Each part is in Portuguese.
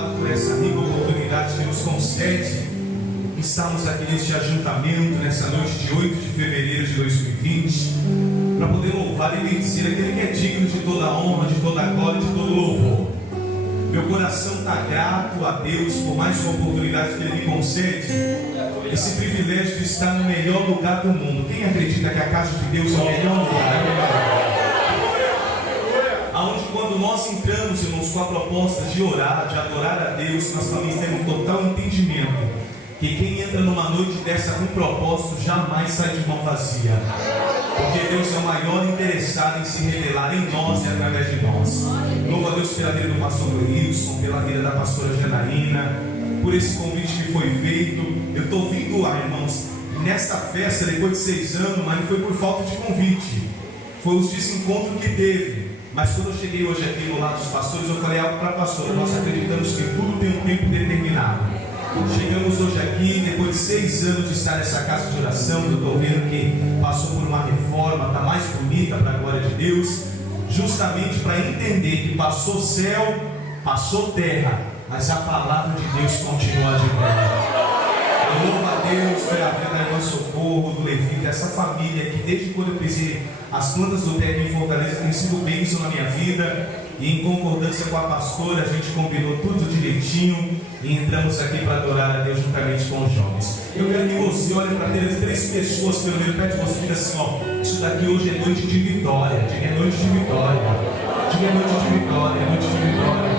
louvado por essa rica oportunidade que nos concede estarmos aqui neste ajuntamento, nessa noite de 8 de fevereiro de 2020, para poder louvar e bendizer aquele que é digno de toda a honra, de toda a glória e de todo louvor. Meu coração está grato a Deus por mais uma oportunidade que Ele me concede, esse privilégio de estar no melhor lugar do mundo. Quem acredita que a casa de Deus é o melhor lugar? Aonde quando nós entramos, irmãos, com a proposta de orar, de adorar a Deus, nós também temos total entendimento que quem entra numa noite dessa com propósito jamais sai de mão vazia, porque Deus é o maior interessado em se revelar em nós e através de nós. Louvo a Deus pela vida do pastor Wilson, pela vida da pastora Janaína, por esse convite que foi feito. Eu estou vindo lá, irmãos, nesta festa depois de 6 anos, mas não foi por falta de convite, foi os desencontros que teve. Mas quando eu cheguei hoje aqui no lado dos pastores, eu falei algo para a pastora: nós acreditamos que tudo tem um tempo determinado. Chegamos hoje aqui, depois de 6 anos de estar nessa casa de oração, eu estou vendo que passou por uma reforma, está mais bonita para a glória de Deus, justamente para entender que passou céu, passou terra, mas a palavra de Deus continua de pé. Eu louvo a Deus pela vida da irmã Socorro, do Levi, dessa família que desde quando eu pisei as plantas do pé aqui em Fortaleza tem sido bênção na minha vida. E em concordância com a pastora, a gente combinou tudo direitinho e entramos aqui para adorar a Deus juntamente com os jovens. Eu quero que você olhe para ter 3 pessoas pelo meio perto de você e diga assim: ó, isso daqui hoje é noite de vitória. Diga: é noite de vitória. Diga: é noite de vitória, é noite de vitória.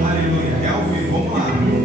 Aleluia, é ao vivo, vamos lá.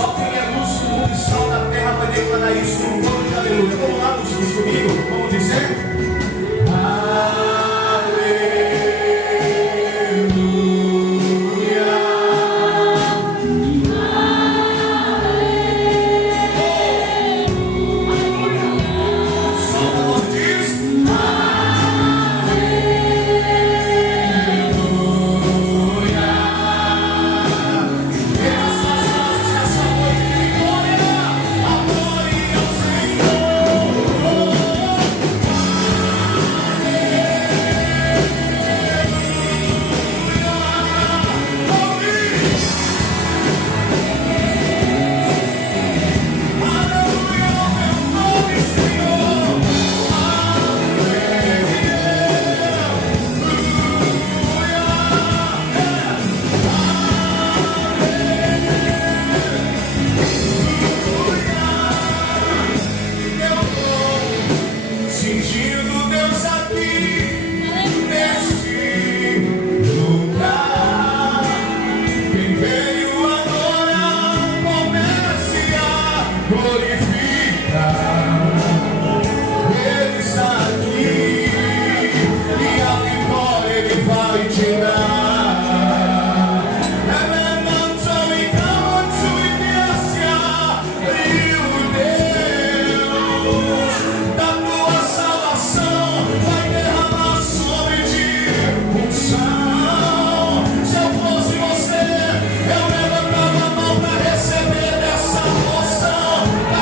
Só quem é lúcido do sol da terra vai declarar isso no coro de aleluia. Vamos lá, lúcidos comigo, vamos dizer? Receber dessa moção.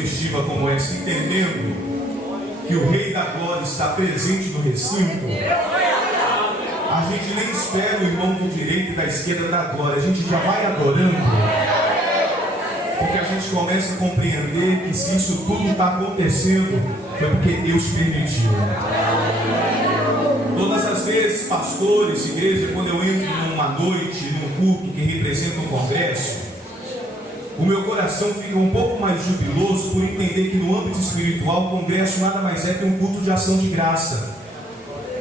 festiva como essa, entendendo que o Rei da Glória está presente no recinto, a gente nem espera o irmão do direito e da esquerda da glória, a gente já vai adorando, porque a gente começa a compreender que se isso tudo está acontecendo, foi porque Deus permitiu. Todas as vezes, pastores, igreja, quando eu entro numa noite, num culto que representa um congresso, o meu coração fica um pouco mais jubiloso por entender que no âmbito espiritual o congresso nada mais é que um culto de ação de graça,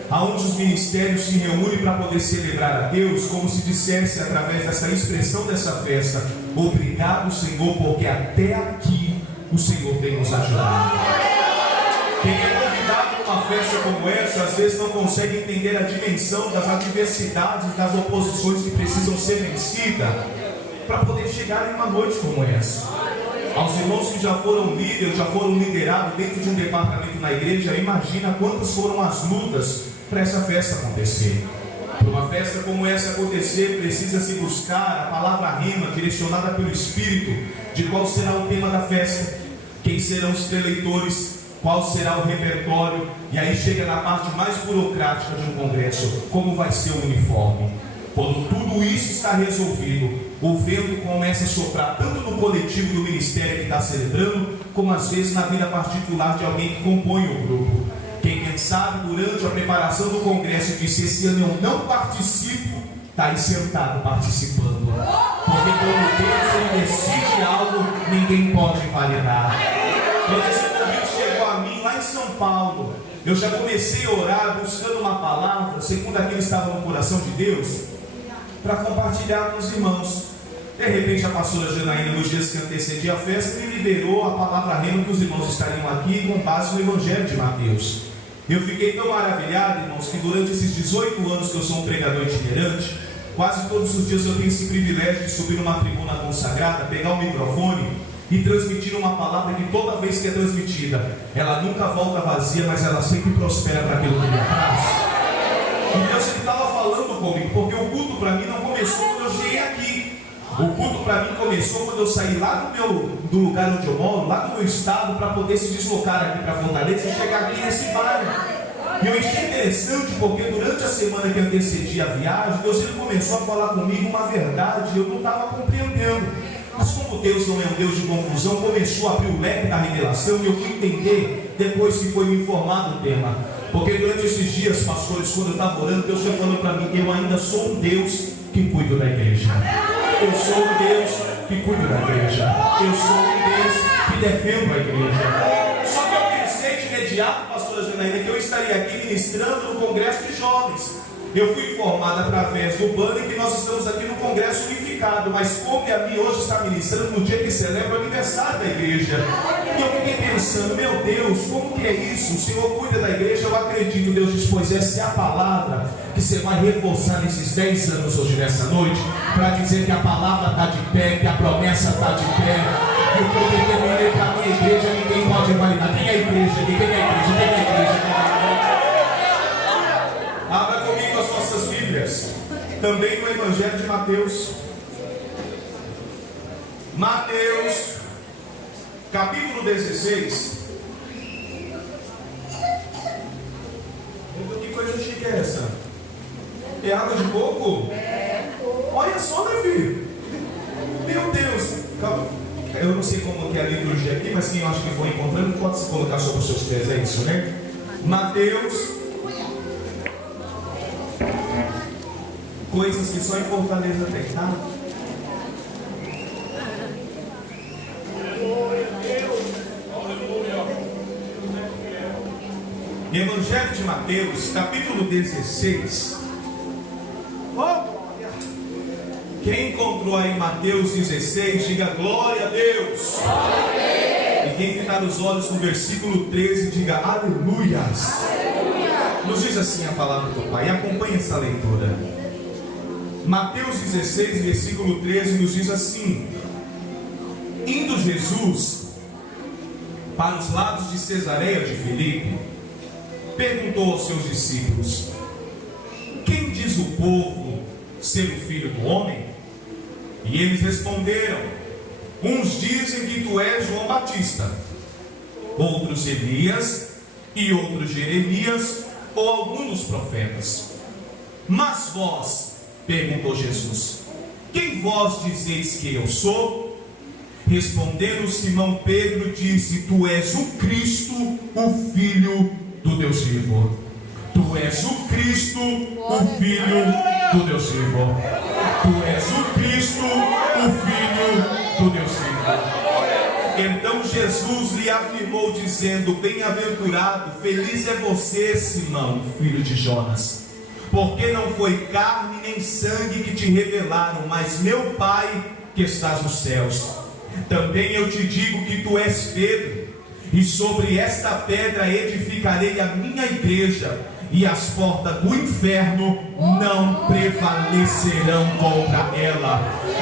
aonde os ministérios se reúnem para poder celebrar a Deus, como se dissesse através dessa expressão dessa festa: obrigado, Senhor, porque até aqui o Senhor tem nos ajudado. Quem é convidado para uma festa como essa, às vezes não consegue entender a dimensão das adversidades, das oposições que precisam ser vencidas para poder chegar em uma noite como essa. Aos irmãos que já foram líderes, já foram liderados dentro de um departamento na igreja, imagina quantas foram as lutas para essa festa acontecer. Para uma festa como essa acontecer, precisa-se buscar a palavra rema, direcionada pelo Espírito, de qual será o tema da festa, quem serão os preleitores, qual será o repertório, e aí chega na parte mais burocrática de um congresso: como vai ser o uniforme. Quando tudo isso está resolvido, o vento começa a soprar tanto no coletivo do ministério que está celebrando, como às vezes na vida particular de alguém que compõe o grupo. Quem sabe durante a preparação do congresso disse: esse ano eu não participo, está aí sentado participando, porque quando Deus ele decide algo, ninguém pode validar. Quando esse convite chegou a mim lá em São Paulo, eu já comecei a orar buscando uma palavra segundo aquilo que estava no coração de Deus, para compartilhar com os irmãos. De repente a pastora Janaína, nos dias que antecediam a festa, me liberou a palavra rema que os irmãos estariam aqui com base no Evangelho de Mateus. Eu fiquei tão maravilhado, irmãos, que durante esses 18 anos que eu sou um pregador itinerante, quase todos os dias eu tenho esse privilégio de subir numa tribuna consagrada, pegar o microfone e transmitir uma palavra que toda vez que é transmitida, ela nunca volta vazia, mas ela sempre prospera para aquilo que me apraz. E Deus estava falando comigo, porque o culto para mim não começou quando eu cheguei aqui. O culto para mim começou quando eu saí lá do lugar onde eu moro, lá do meu estado, para poder se deslocar aqui para Fortaleza e chegar aqui nesse bairro. E eu achei interessante porque durante a semana que antecedia a viagem, Deus ele começou a falar comigo uma verdade e eu não estava compreendendo. Mas como Deus não é um Deus de confusão, começou a abrir o leque da revelação e eu fui entender depois que foi me informado o tema. Porque durante esses dias, pastores, quando eu estava orando, Deus foi falando para mim: eu ainda sou um Deus que cuida da igreja. Eu sou um Deus que cuida da igreja. Eu sou um Deus que defendo a igreja. Só que eu pensei de imediato, pastora Janaína, que eu estaria aqui ministrando no Congresso de Jovens. Eu fui informado através do banner que nós estamos aqui no Congresso Unificado, mas coube a mim hoje estar ministrando no dia que celebra o aniversário da igreja. E eu fiquei pensando: meu Deus, como que é isso? O Senhor cuida da igreja, eu acredito. Deus diz: pois essa é a palavra que você vai reforçar nesses 10 anos hoje, nessa noite, para dizer que a palavra está de pé, que a promessa está de pé, e o que eu determinei para a minha igreja, ninguém pode validar. Quem é a igreja? Quem é a igreja? Quem é a igreja? Abra comigo as nossas Bíblias, também no Evangelho de Mateus. Mateus, capítulo 16. Que coisa chique é essa? É água de coco? Olha só, né, filho? Meu Deus! Eu não sei como que é a liturgia aqui, mas quem eu acho que for encontrando pode se colocar sobre os seus pés, é isso, né? Mateus. Coisas que só em Fortaleza tem, tá? Evangelho de Mateus, capítulo 16. Quem encontrou aí Mateus 16, diga glória a Deus. E quem ficar os olhos no versículo 13, diga aleluias. Nos diz assim a palavra do Pai, acompanhe essa leitura. Mateus 16, versículo 13, nos diz assim: indo Jesus para os lados de Cesareia de Filipe, perguntou aos seus discípulos: quem diz o povo ser o filho do homem? E eles responderam: uns dizem que tu és João Batista, outros Elias, e outros Jeremias, ou algum dos profetas. Mas vós, perguntou Jesus, quem vós dizeis que eu sou? Respondendo Simão Pedro, disse, tu és o Cristo, o Filho do Deus vivo. Tu és o Cristo, o Filho do Deus vivo. Tu és o Cristo, o Filho do Deus vivo. Então Jesus lhe afirmou, dizendo, bem-aventurado, feliz é você, Simão, filho de Jonas, porque não foi carne nem sangue que te revelaram, mas meu Pai que estás nos céus. Também eu te digo que tu és Pedro, e sobre esta pedra edificarei a minha igreja, e as portas do inferno não prevalecerão contra ela.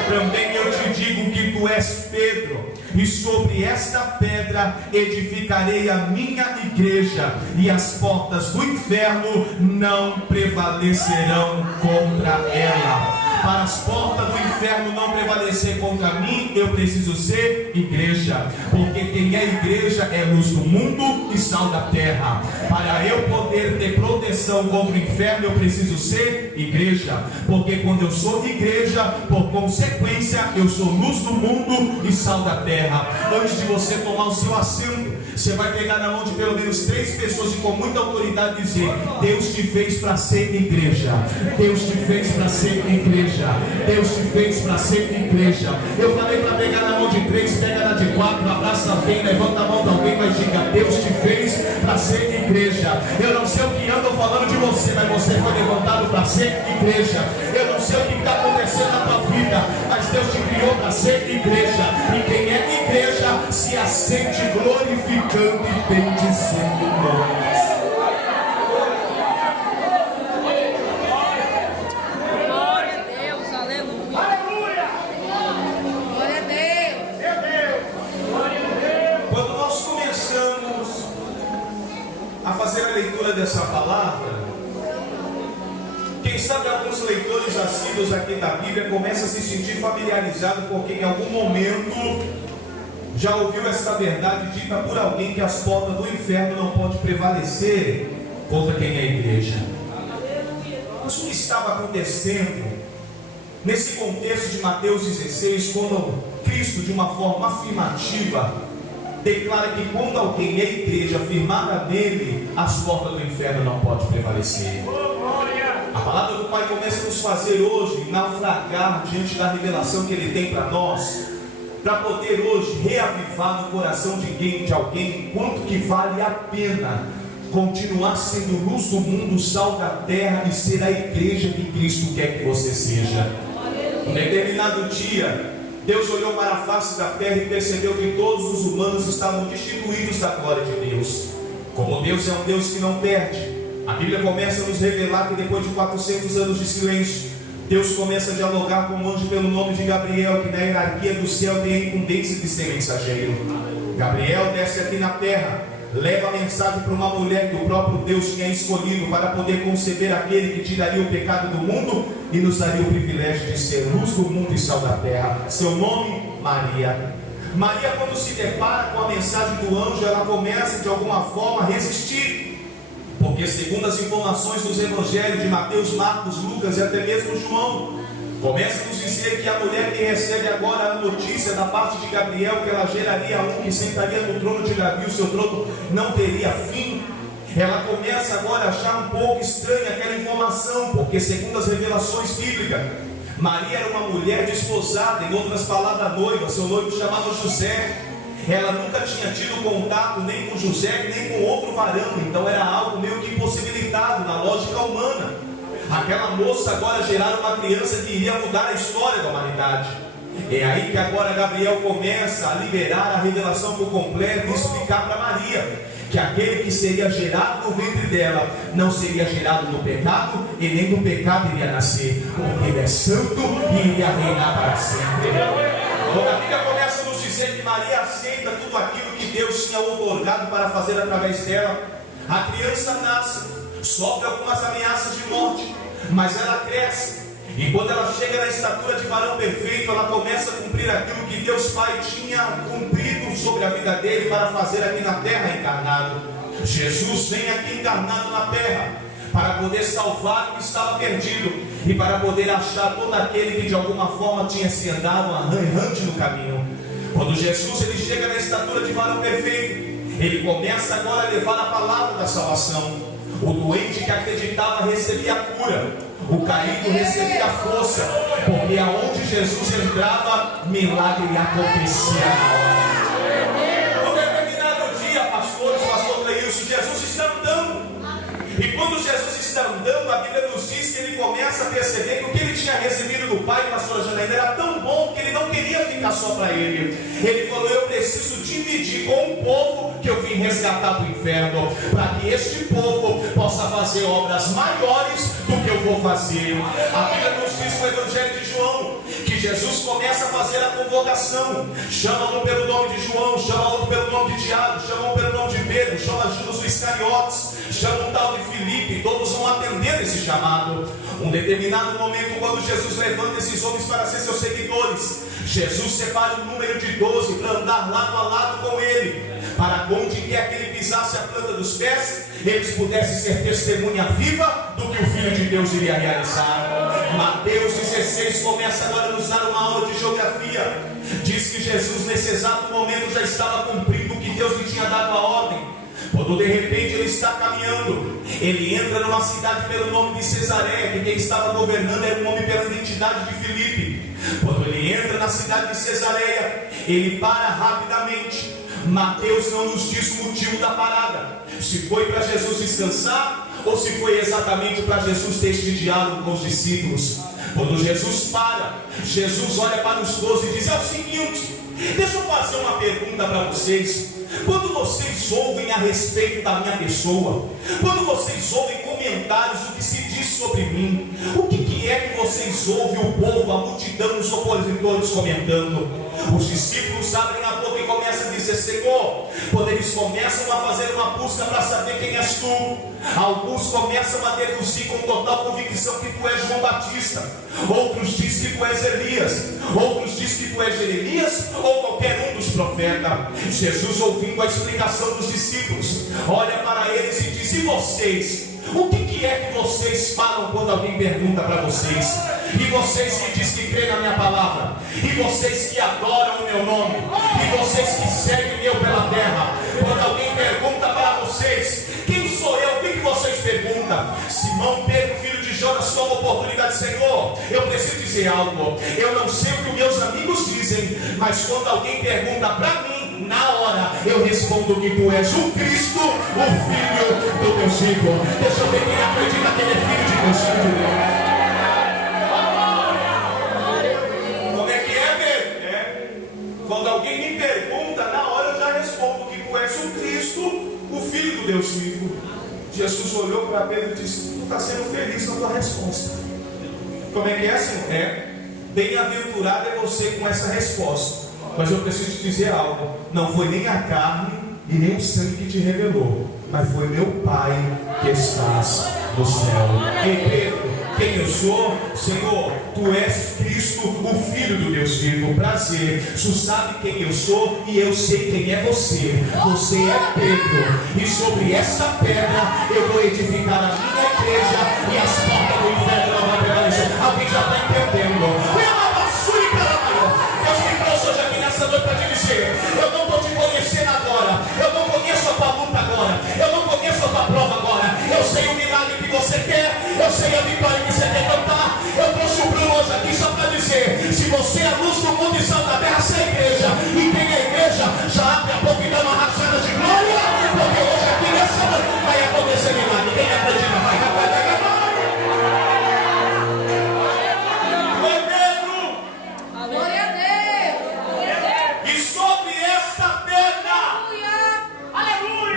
Também eu te digo que tu és Pedro, e sobre esta pedra edificarei a minha igreja, e as portas do inferno não prevalecerão contra ela. Para as portas do inferno não prevalecer contra mim, eu preciso ser igreja, porque quem é igreja é luz do mundo e sal da terra. Para eu poder ter proteção contra o inferno, eu preciso ser igreja, porque quando eu sou igreja, por consequência, eu sou luz do mundo e sal da terra. Antes de você tomar o seu assento, você vai pegar na mão de pelo menos 3 pessoas e com muita autoridade dizer, Deus te fez para ser igreja, Deus te fez para ser igreja, Deus te fez para ser igreja. Eu falei para pegar na mão de 3, pega na de 4, abraça alguém, levanta a mão de alguém, mas diga, Deus te fez para ser igreja. Eu não sei o que andam falando de você, mas você foi levantado para ser igreja. Eu não sei o que está acontecendo na tua vida, mas Deus te criou para ser igreja. E quem é igreja se assente glorificando e bendizendo nós. Leitura dessa palavra, quem sabe alguns leitores assíduos aqui da Bíblia começam a se sentir familiarizados, porque em algum momento já ouviu essa verdade dita por alguém, que as portas do inferno não podem prevalecer contra quem é igreja. Mas o que estava acontecendo nesse contexto de Mateus 16, quando Cristo, de uma forma afirmativa, declara que quando alguém é igreja firmada nele, as portas do inferno não podem prevalecer. A palavra do Pai começa a nos fazer hoje naufragar diante da revelação que Ele tem para nós, para poder hoje reavivar no coração de alguém quanto que vale a pena continuar sendo luz do mundo, sal da terra e ser a igreja que Cristo quer que você seja. Num determinado dia, Deus olhou para a face da terra e percebeu que todos os humanos estavam destituídos da glória de Deus. Como Deus é um Deus que não perde, a Bíblia começa a nos revelar que depois de 400 anos de silêncio, Deus começa a dialogar com um anjo pelo nome de Gabriel, que na hierarquia do céu tem a incumbência de ser mensageiro. Gabriel desce aqui na terra, leva a mensagem para uma mulher que o próprio Deus tinha escolhido para poder conceber aquele que tiraria o pecado do mundo e nos daria o privilégio de ser luz do mundo e sal da terra. Seu nome, Maria. Maria, quando se depara com a mensagem do anjo, ela começa de alguma forma a resistir, porque segundo as informações dos evangelhos de Mateus, Marcos, Lucas e até mesmo João, começa a nos dizer que a mulher que recebe agora a notícia da parte de Gabriel, que ela geraria um que sentaria no trono de Davi, o seu trono não teria fim, ela começa agora a achar um pouco estranha aquela informação, porque segundo as revelações bíblicas, Maria era uma mulher desposada, em outras palavras, noiva. Seu noivo chamava José. Ela nunca tinha tido contato nem com José, nem com outro varão, então era algo meio que impossibilitado na lógica humana. Aquela moça agora gerara uma criança que iria mudar a história da humanidade. É aí que agora Gabriel começa a liberar a revelação por completo e explicar para Maria que aquele que seria gerado no ventre dela não seria gerado no pecado, e nem do pecado iria nascer, porque ele é santo e iria reinar para sempre. Então a Bíblia começa a nos dizer que Maria aceita tudo aquilo que Deus tinha outorgado para fazer através dela. A criança nasce, sofre algumas ameaças de morte, mas ela cresce. E quando ela chega na estatura de varão perfeito, ela começa a cumprir aquilo que Deus Pai tinha cumprido sobre a vida dele para fazer aqui na terra encarnado. Jesus vem aqui encarnado na terra para poder salvar o que estava perdido e para poder achar todo aquele que de alguma forma tinha se andado errante no caminho. Quando Jesus ele chega na estatura de varão perfeito, ele começa agora a levar a palavra da salvação. O doente que acreditava recebia a cura, o caído recebia a força, porque aonde Jesus entrava, milagre acontecia na hora. Um determinado dia, pastor Cleilson, Jesus está andando. E quando Jesus está andando, a Bíblia nos diz que ele começa a perceber que o que ele tinha recebido do Pai, pastora Janaína, era tão bom que ele não queria ficar só para ele. Ele falou: eu preciso dividir com o povo que eu vim resgatar do inferno, para que este povo possa fazer obras maiores do que eu vou fazer. A Bíblia nos diz no Evangelho de João que Jesus começa a fazer a convocação. Chama um pelo nome de João, chama outro pelo nome de Tiago, chama um pelo nome de Pedro, chama Judas Iscariotes, chama um tal de Filipe. Todos vão atender esse chamado. Um determinado momento, quando Jesus levanta esses homens para ser seus seguidores, Jesus separa um número de 12 para andar lado a lado com ele, para onde quer que ele pisasse a planta dos pés, eles pudessem ser testemunha viva do que o Filho de Deus iria realizar. Mateus 16 começa agora a nos dar uma aula de geografia. Diz que Jesus nesse exato momento já estava cumprindo o que Deus lhe tinha dado a ordem. Quando de repente ele está caminhando, ele entra numa cidade pelo nome de Cesareia, que quem estava governando era um homem pela identidade de Filipe. Quando ele entra na cidade de Cesareia, ele para rapidamente. Mateus não nos diz o motivo da parada, se foi para Jesus descansar ou se foi exatamente para Jesus ter este diálogo com os discípulos. Quando Jesus para, Jesus olha para os 12 e diz: é o seguinte, deixa eu fazer uma pergunta para vocês. Quando vocês ouvem a respeito da minha pessoa, quando vocês ouvem comentários do que se diz sobre mim, o que é que vocês ouvem o povo, a multidão, os opositores comentando? Os discípulos abrem a boca e começam a dizer: Senhor, quando eles começam a fazer uma busca para saber quem és tu, alguns começam a deduzir com total convicção que tu és João Batista, outros dizem que tu és Elias, outros dizem que tu és Jeremias ou qualquer um dos profetas. Jesus, ouvindo a explicação dos discípulos, olha para eles e diz: e vocês? O que é que vocês falam quando alguém pergunta para vocês? E vocês que dizem que creem na minha palavra, e vocês que adoram o meu nome, e vocês que seguem eu pela terra, quando alguém pergunta para vocês: quem sou eu? O que vocês perguntam? Simão Pedro, filho de Jonas, toma a oportunidade: Senhor, eu preciso dizer algo. Eu não sei o que meus amigos dizem, mas quando alguém pergunta para mim, na hora eu respondo que tu és o Cristo, o Filho do Deus vivo. Deixa eu ver quem acredita que ele é filho de Deus, filho de Deus. Como é que é, Pedro? Quando alguém me pergunta, na hora eu já respondo que tu és o Cristo, o Filho do Deus vivo. Jesus olhou para Pedro e disse: tu está sendo feliz na tua resposta. Como é que é, Senhor? Bem-aventurado é você com essa resposta. Mas eu preciso te dizer algo: não foi nem a carne e nem o sangue que te revelou, mas foi meu Pai que estás no céu. Ei, Pedro, quem eu sou? Senhor, tu és Cristo, o Filho do Deus vivo. Prazer, tu sabe quem eu sou e eu sei quem é você. Você é Pedro, e sobre essa pedra eu vou edificar a minha igreja, e as portas do inferno não vão prevalecer. Alguém já está entendendo? Deus me trouxe hoje aqui nessa noite para te dizer: eu não estou te conhecendo agora, eu não conheço a tua luta agora, eu não conheço a tua prova agora. Eu sei o milagre que você quer, eu sei a vitória que você quer cantar. Eu trouxe o Bruno hoje aqui só para dizer: se você é a luz do mundo e sal da terra, se é a igreja, e quem é a igreja, já abre a boca e dá uma rachada de glória, porque hoje aqui nessa noite vai acontecer milagre. Quem acredita vai acontecer.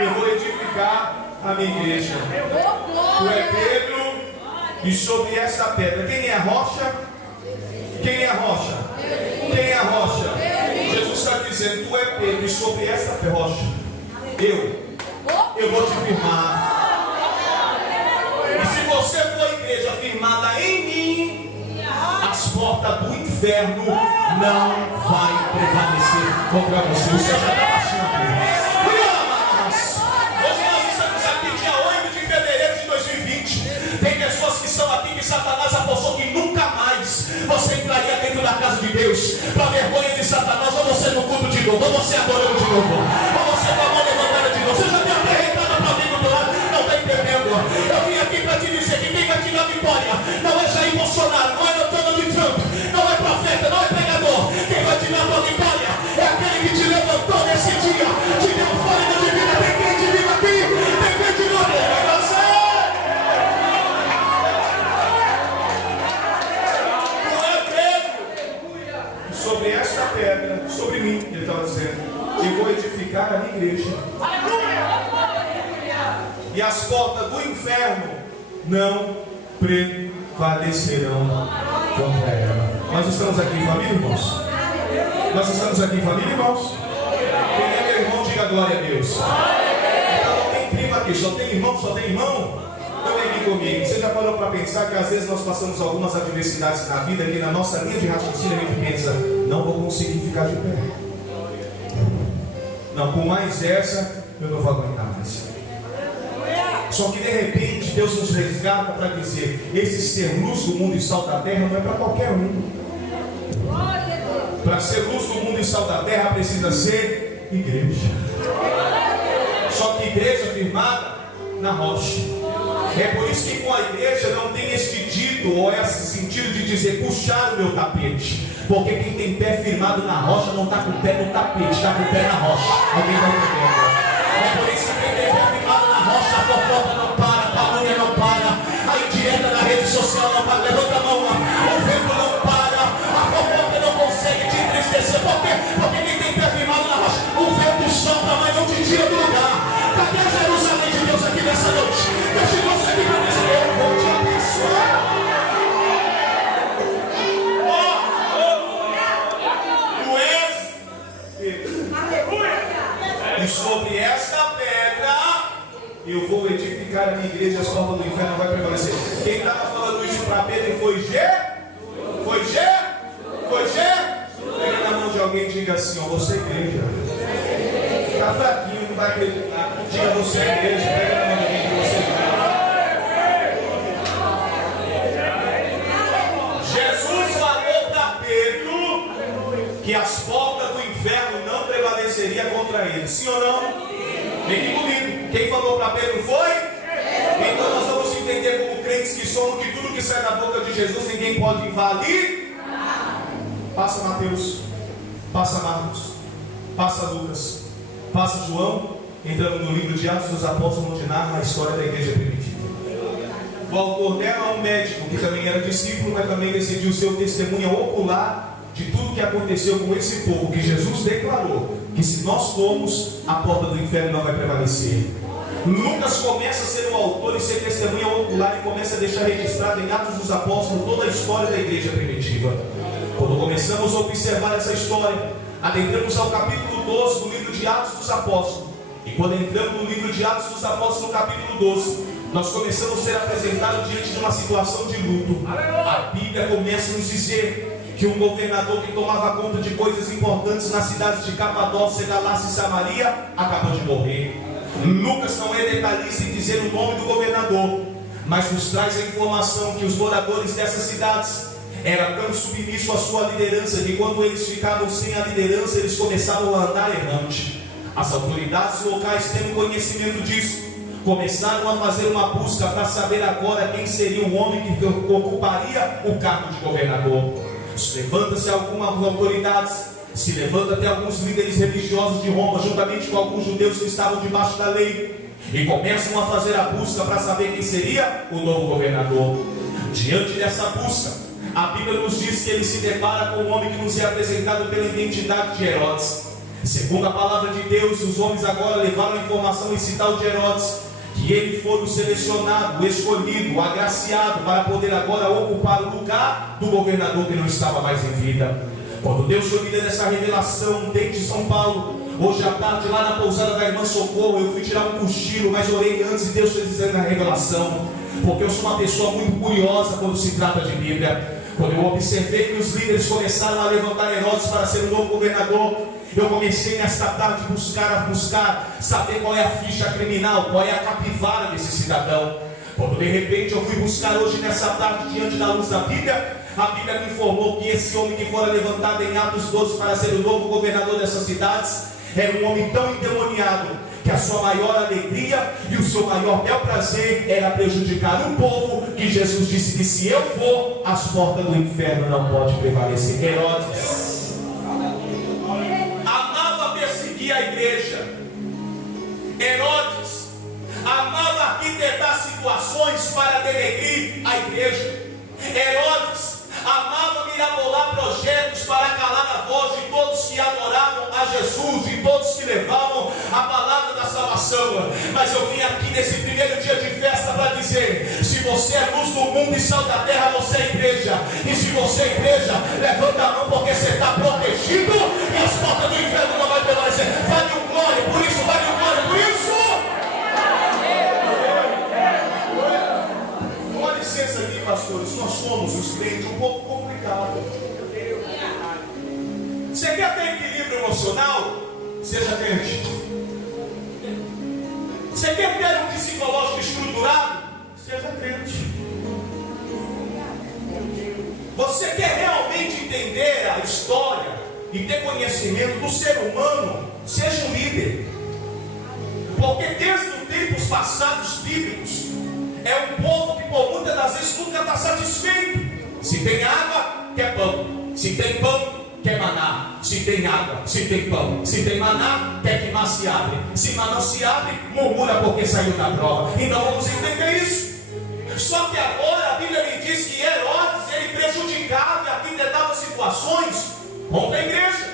Eu vou edificar a minha igreja. Tu é Pedro, e sobre esta pedra, quem é a rocha? Quem é a rocha? Quem é a rocha? Jesus está dizendo: tu é Pedro, e sobre esta rocha eu vou te firmar. E se você for igreja firmada em mim, porta do inferno não vai prevalecer contra você. O céu já está baixando. Hoje nós estamos aqui, dia 8 de fevereiro de 2020. Tem pessoas que são aqui que Satanás apostou que nunca mais você entraria dentro da casa de Deus. Para vergonha de Satanás, ou você no culto de novo, ou você adorando de novo, ou você com a mão levantada de novo. Você já tem até recado para alguém do lado, não está entendendo. Eu vim aqui para te dizer que quem vai te dar vitória não é Jair Bolsonaro, não é Donald Trump, não é profeta, não é pregador. Quem vai te dar a vitória é aquele que te levantou nesse dia, te deu fôlego de vida. Tem crente vivo aqui, tem crente vivo aqui. Sobre esta pedra, sobre mim, ele estava dizendo, eu vou edificar a minha igreja. E as portas do inferno não prevalecerão contra ela. Nós estamos aqui em família, irmãos? Nós estamos aqui em família, irmãos? Quem é meu irmão, diga glória a Deus. Então não tem primo aqui, só tem irmão, só tem irmão. Então vem aqui comigo. Você já parou para pensar que às vezes nós passamos algumas adversidades na vida que na nossa linha de raciocínio a gente pensa, não vou conseguir ficar de pé. Não, por mais essa, eu não vou aguentar mais. Só que de repente Deus nos resgata para dizer, esse ser luz do mundo e sal da terra não é para qualquer um. Para ser luz do mundo e sal da terra precisa ser igreja. Só que igreja firmada na rocha. É por isso que com a igreja não tem este dito ou esse sentido de dizer puxar o meu tapete. Porque quem tem pé firmado na rocha não está com o pé no tapete, está com o pé na rocha. Alguém está entendendo? É por isso que quem tem pé firmado na rocha, a fofoca não para, a calúnia não para, a indireta na rede social não para. Levanta a mão, o vento não para, a fofoca não consegue te entristecer. Por quê? Porque quem tem pé firmado na rocha, o vento sopra, mas não te tira do lugar. Cadê a Jerusalém de Deus aqui nessa noite? Deixa eu você aqui para dizer, eu vou te abençoar. E sobre esta pedra eu vou edificar a minha igreja, as portas do inferno não vai prevalecer. Quem estava falando isso para Pedro foi G? Foi G? Foi G? Pega na mão de alguém e diga assim, ó, você é igreja. Está fraquinho, não vai acreditar. Diga, você é igreja. Pega na mão de alguém e você é igreja. Jesus falou para Pedro que as portas do inferno não prevaleceria contra ele. Sim ou não? Vem aqui comigo. Quem falou para Pedro foi? Então nós vamos entender como crentes que somos que tudo que sai da boca de Jesus ninguém pode invadir. Passa Mateus, passa Marcos, passa Lucas, passa João, entrando no livro de Atos dos Apóstolos, onde narra a história da igreja primitiva. O autor dela é um médico que também era discípulo, mas também decidiu ser testemunha ocular de tudo que aconteceu com esse povo, que Jesus declarou que se nós formos, a porta do inferno não vai prevalecer. Lucas começa a ser o autor e ser testemunha ocular e começa a deixar registrado em Atos dos Apóstolos toda a história da igreja primitiva. Quando começamos a observar essa história, adentramos ao capítulo 12 do livro de Atos dos Apóstolos. E quando entramos no livro de Atos dos Apóstolos, no capítulo 12, nós começamos a ser apresentados diante de uma situação de luto. A Bíblia começa a nos dizer que um governador que tomava conta de coisas importantes nas cidades de Capadócia, Galácia e Samaria acabou de morrer. Lucas não é detalhista em dizer o nome do governador, mas nos traz a informação que os moradores dessas cidades eram tão submissos à sua liderança que quando eles ficavam sem a liderança, eles começavam a andar errante. As autoridades locais, tendo conhecimento disso, começaram a fazer uma busca para saber agora quem seria o homem que ocuparia o cargo de governador. Levanta-se algumas autoridades, se levanta até alguns líderes religiosos de Roma, juntamente com alguns judeus que estavam debaixo da lei, e começam a fazer a busca para saber quem seria o novo governador. Diante dessa busca, a Bíblia nos diz que ele se depara com um homem que nos é apresentado pela identidade de Herodes. Segundo a palavra de Deus, os homens agora levaram a informação esse tal de Herodes, que ele foi o selecionado, o escolhido, o agraciado para poder agora ocupar o lugar do governador que não estava mais em vida. Quando Deus foi me dando essa revelação desde São Paulo, hoje à tarde lá na pousada da irmã Socorro, eu fui tirar um cochilo, mas orei antes e Deus foi dizendo na revelação, porque eu sou uma pessoa muito curiosa quando se trata de Bíblia. Quando eu observei que os líderes começaram a levantar Herodes para ser o novo governador, eu comecei nesta tarde buscar saber qual é a ficha criminal, qual é a capivara desse cidadão. Quando de repente eu fui buscar hoje nessa tarde, diante da luz da Bíblia, a Bíblia me informou que esse homem que fora levantado em Atos 12 para ser o novo governador dessas cidades, era um homem tão endemoniado, que a sua maior alegria e o seu maior bel prazer era prejudicar o povo, que Jesus disse que se eu for, as portas do inferno não podem prevalecer. Herodes amava perseguir a igreja. Herodes amava arquitetar situações para denegrir a igreja. Herodes amava mirabolar projetos para calar a voz de todos que adoravam a Jesus, de todos que levavam a palavra da salvação. Mas eu vim aqui nesse primeiro dia de festa para dizer: se você é luz do mundo e sal da terra, você é igreja. E se você é igreja, levanta a mão, porque você está protegido e as portas do inferno não vão prevalecer. Vale o glória por isso, vale o glória por isso. Com licença aqui, pastores, nós somos os crentes um pouco complicado. Você quer ter equilíbrio emocional? Seja crente. Você quer ter um psicológico estruturado? Seja crente. Você quer realmente entender a história e ter conhecimento do ser humano? Seja um líder. Porque desde os tempos passados bíblicos, é um povo que por muitas das vezes nunca está satisfeito. Se tem água, quer pão. Se tem pão, quer maná. Se tem água, se tem pão, se tem maná, quer que mar se abre. Se mar não se abre, murmura porque saiu da prova. Então vamos entender isso. Só que agora a Bíblia me diz que Herodes, ele prejudicava e arquitetava situações contra a igreja.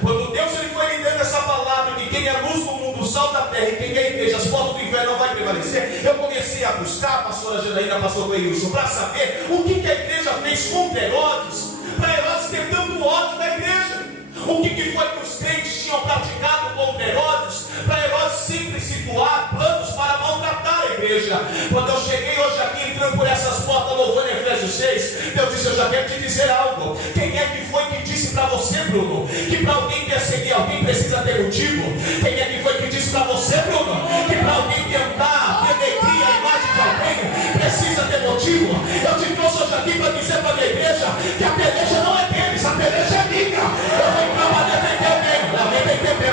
Quando Deus ele foi me dando essa palavra de quem é luz do mundo, o sal da terra, e quem é igreja, as portas do inferno não vai prevalecer, eu comecei a buscar, pastora Janaína, pastor Cleilson, para saber o que a igreja fez contra Herodes, para Herodes ter tanto ódio da igreja. O que foi que os crentes tinham praticado contra Herodes, para Herodes sempre situar planos para maltratar a igreja. Quando eu cheguei hoje aqui, entrando por essas portas, louvando Efésios 6, Deus disse: eu já quero te dizer algo. Quem é que foi que disse para você, Bruno, que para alguém perseguir alguém precisa ter motivo? Quem é que foi que disse para você, Bruno, que para alguém tentar denegrir a imagem de alguém precisa ter motivo? Eu te trouxe hoje aqui para dizer para a minha igreja que a peleja não é deles, a peleja é minha. Eu venho para defender alguém, alguém vem defendendo.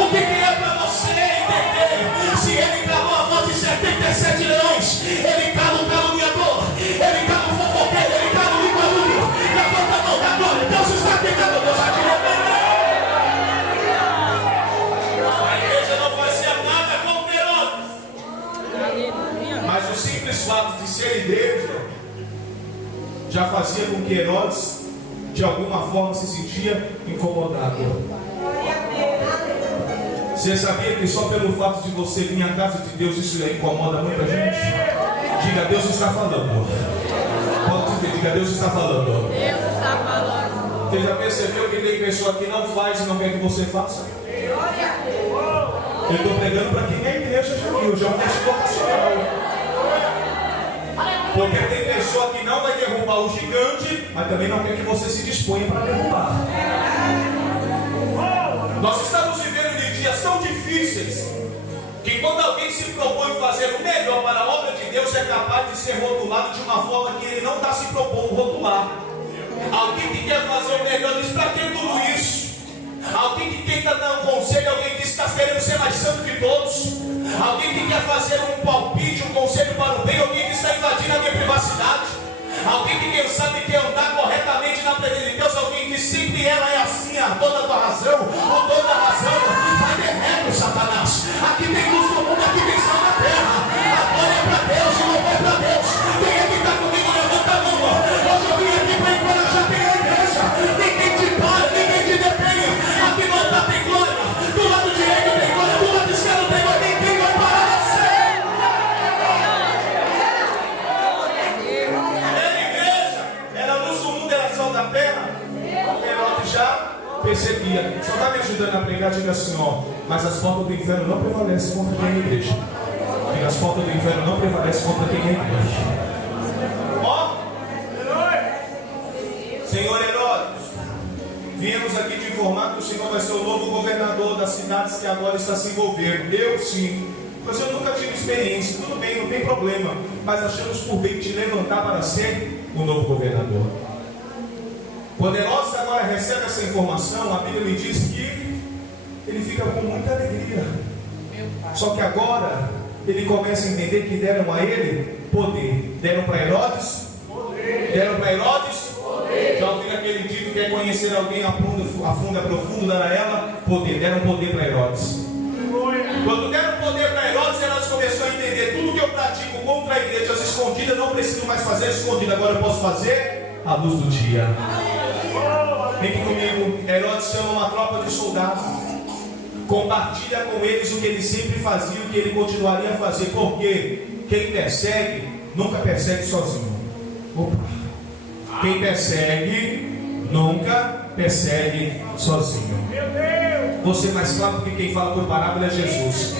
O que é para você entender? Se ele clamou a voz de 77 leões, ele cala o caluniador, ele cala o fofoqueiro, ele cala o igualudo. Levanta a mão da glória, Deus está pegando, Deus vai te repreender. A igreja não fazia nada contra Herodes, mas o simples fato de ser igreja já fazia com que Herodes de alguma forma se sentia incomodado. Você sabia que só pelo fato de você vir à casa de Deus isso incomoda muita gente? Diga: Deus está falando. Pode dizer: diga: Deus está falando. Deus está falando. Você já percebeu que tem pessoa que não faz e não quer que você faça? Eu estou pregando para quem é igreja de hoje, é um teste vocacional. Porque tem pessoa que não vai derrubar o gigante, mas também não quer que você se disponha para derrubar. Nós estamos vivendo de dias tão difíceis que quando alguém se propõe fazer o melhor para a obra de Deus, é capaz de ser rotulado de uma forma que ele não está se propondo rotular. Alguém que quer fazer o melhor diz: para que tudo isso? Alguém que tenta dar um conselho, alguém que está querendo ser mais santo que todos. Alguém que quer fazer um palpite, um conselho para o bem, alguém que está invadindo a minha privacidade. Alguém que quem sabe quer andar corretamente na presença de Deus, alguém que sempre ela é assim, a dona da razão, o dono da razão. Vai ter regra, Satanás. Aqui tem luz do mundo, aqui tem sal da terra. A glória é para Deus e o louvor é para Deus. Quem é que está comigo? Levanta a mão. Hoje eu vim aqui para encorajar quem é a igreja. Ninguém te para, ninguém te detém. Aqui no altar tem glória, do lado direito tem glória, do lado esquerdo tem glória. Ninguém vai parar você. Da terra, Herodes já percebia. Só está me ajudando a pregar, diga assim: ó, mas as portas do inferno não prevalecem contra quem é igreja. Diga: as portas do inferno não prevalecem contra quem é igreja. Ó, viemos aqui te informar que o Senhor vai ser o novo governador das cidades que agora está se envolvendo. Eu sim. Mas eu nunca tive experiência. Tudo bem, não tem problema. Mas achamos por bem te levantar para ser o novo governador. Quando Herodes agora recebe essa informação, a Bíblia me diz que ele fica com muita alegria. Só que agora ele começa a entender que deram a ele poder. Deram para Herodes? Poder. Deram para Herodes? Poder. Já ouviram aquele dito: quer conhecer alguém a fundo, a profundo, dar a ela? Poder. Deram poder para Herodes. Quando deram poder para Herodes, Herodes começou a entender: tudo que eu pratico contra a igreja, as escondidas, não preciso mais fazer escondida, agora eu posso fazer à luz do dia. Vem aqui comigo. Herodes chama uma tropa de soldados, compartilha com eles o que ele sempre fazia e o que ele continuaria a fazer, porque quem persegue nunca persegue sozinho. Opa. Quem persegue nunca persegue sozinho. Vou ser mais claro, porque quem fala por parábola é Jesus.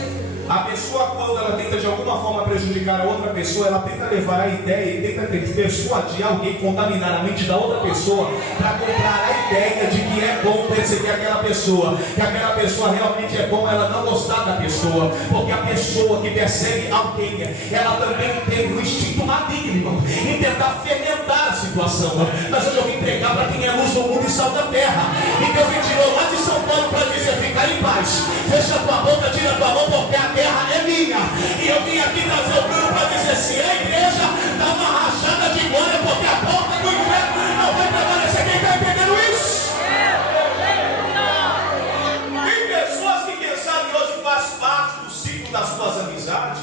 A pessoa, quando ela tenta de alguma forma prejudicar a outra pessoa, ela tenta levar a ideia e tenta persuadir alguém, contaminar a mente da outra pessoa, para comprar a ideia de que é bom perseguir aquela pessoa, que aquela pessoa realmente é bom ela não gostar da pessoa, porque a pessoa que persegue alguém, ela também tem um instinto maligno em tentar fermentar a situação. Mas hoje eu vim pregar para quem é luz do mundo e sal da terra, e Deus me tirou lá de São Paulo para dizer: fica em paz, fecha a tua boca, tira a tua mão, porque a terra é minha. E eu vim aqui trazer o Bruno para dizer assim: a igreja dá uma rachada de glória, porque a porta do inferno não vai prevalecer. Quem está entendendo isso? Tem pessoas que, quem sabe, hoje faz parte do ciclo das suas amizades,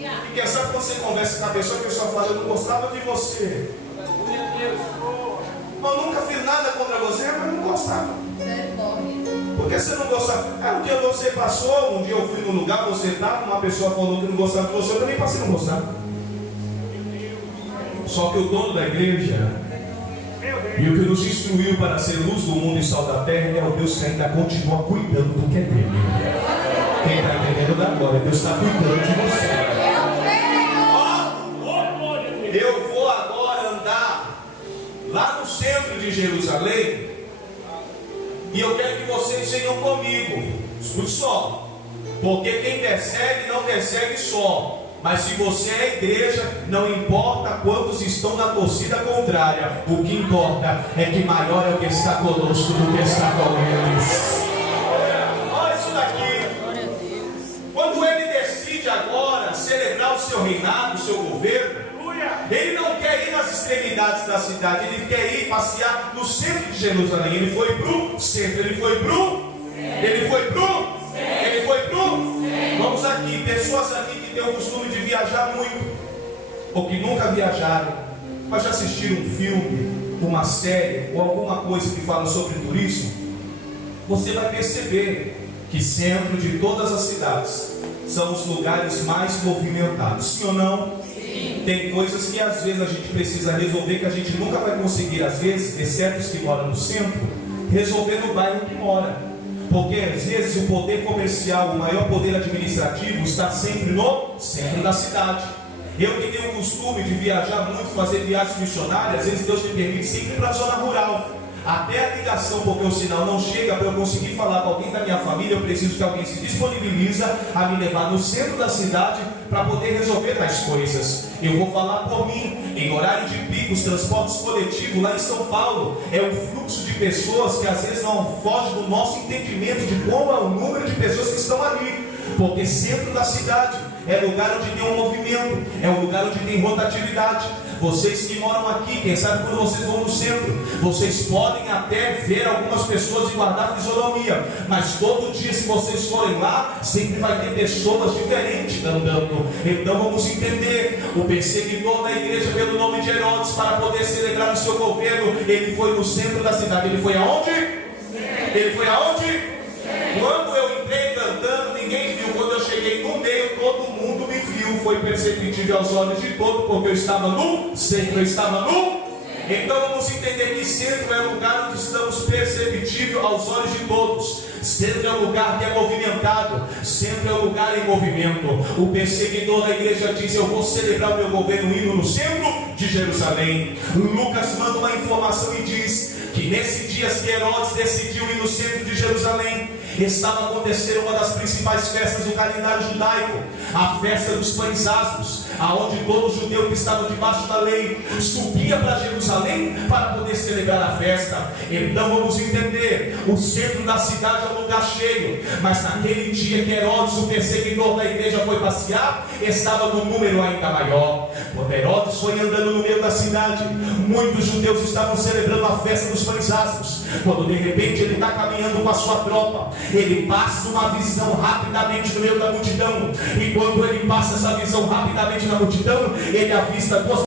e quem sabe, quando você conversa com a pessoa fala: eu não gostava de você, eu nunca fiz nada contra você, mas não gostava. Por que você não gostava? Um dia você passou, um dia eu fui num lugar, você estava, uma pessoa falou que não gostava de você, eu também passei a não gostar. Só que o dono da igreja e o que nos instruiu para ser luz do mundo e sal da terra é o Deus que ainda continua cuidando do que é dele. Quem está entendendo da glória? Deus está cuidando de você. Eu vou agora andar lá no centro de Jerusalém, e eu quero que vocês venham comigo. Escute só. Porque quem persegue não persegue só. Mas se você é igreja, não importa quantos estão na torcida contrária. O que importa é que maior é o que está conosco do que está com eles. Olha isso daqui. Quando ele decide agora celebrar o seu reinado, o seu governo, ele não quer ir nas extremidades da cidade, ele quer ir passear no centro de Jerusalém. Ele foi pro centro, ele foi pro. Vamos aqui, pessoas aqui que têm o costume de viajar muito, ou que nunca viajaram, mas já assistiram um filme, uma série, ou alguma coisa que fala sobre turismo. Você vai perceber que centro de todas as cidades são os lugares mais movimentados, sim ou não? Tem coisas que às vezes a gente precisa resolver, que a gente nunca vai conseguir, às vezes, exceto os que moram no centro, resolver no bairro que mora. Porque às vezes o poder comercial, o maior poder administrativo está sempre no centro da cidade. Eu que tenho o costume de viajar muito, fazer viagens missionárias, às vezes Deus me permite sempre ir para a zona rural. Até a ligação, porque o sinal não chega para eu conseguir falar com alguém da minha família, eu preciso que alguém se disponibiliza a me levar no centro da cidade para poder resolver tais coisas. Eu vou falar por mim, em horário de pico, os transportes coletivos lá em São Paulo, é um fluxo de pessoas que às vezes não foge do nosso entendimento de como é o número de pessoas que estão ali. Porque centro da cidade é lugar onde tem um movimento, é um lugar onde tem rotatividade. Vocês que moram aqui, quem sabe quando vocês vão no centro, vocês podem até ver algumas pessoas e guardar fisionomia, mas todo dia, se vocês forem lá, sempre vai ter pessoas diferentes andando. Então vamos entender: o perseguidor da igreja pelo nome de Herodes, para poder celebrar o seu governo, ele foi no centro da cidade. Ele foi aonde? Ele foi aonde? Quando eu entrei cantando, ninguém viu. Quando eu cheguei no meio, todo mundo me viu. Foi perceptível aos olhos de todos, porque eu estava no centro, eu estava no. Então vamos entender que centro é lugar onde estamos perceptível aos olhos de todos. sempre é um lugar que é movimentado, sempre é um lugar em movimento. O perseguidor da igreja diz: eu vou celebrar o meu governo indo no centro de Jerusalém. Lucas manda uma informação e diz que nesse dia que Herodes decidiu ir no centro de Jerusalém, estava acontecendo uma das principais festas do calendário judaico, a festa dos pães asmos, aonde todo judeu que estava debaixo da lei subia para Jerusalém para poder celebrar a festa. Então vamos entender, o centro da cidade é um lugar cheio, mas naquele dia que Herodes, o perseguidor da igreja, foi passear, estava num número ainda maior. Quando Herodes foi andando no meio da cidade, muitos judeus estavam celebrando a festa dos pães asmos, quando de repente ele está caminhando com a sua tropa, ele passa uma visão rapidamente no meio da multidão, e quando ele passa essa visão rapidamente na multidão, ele avista duas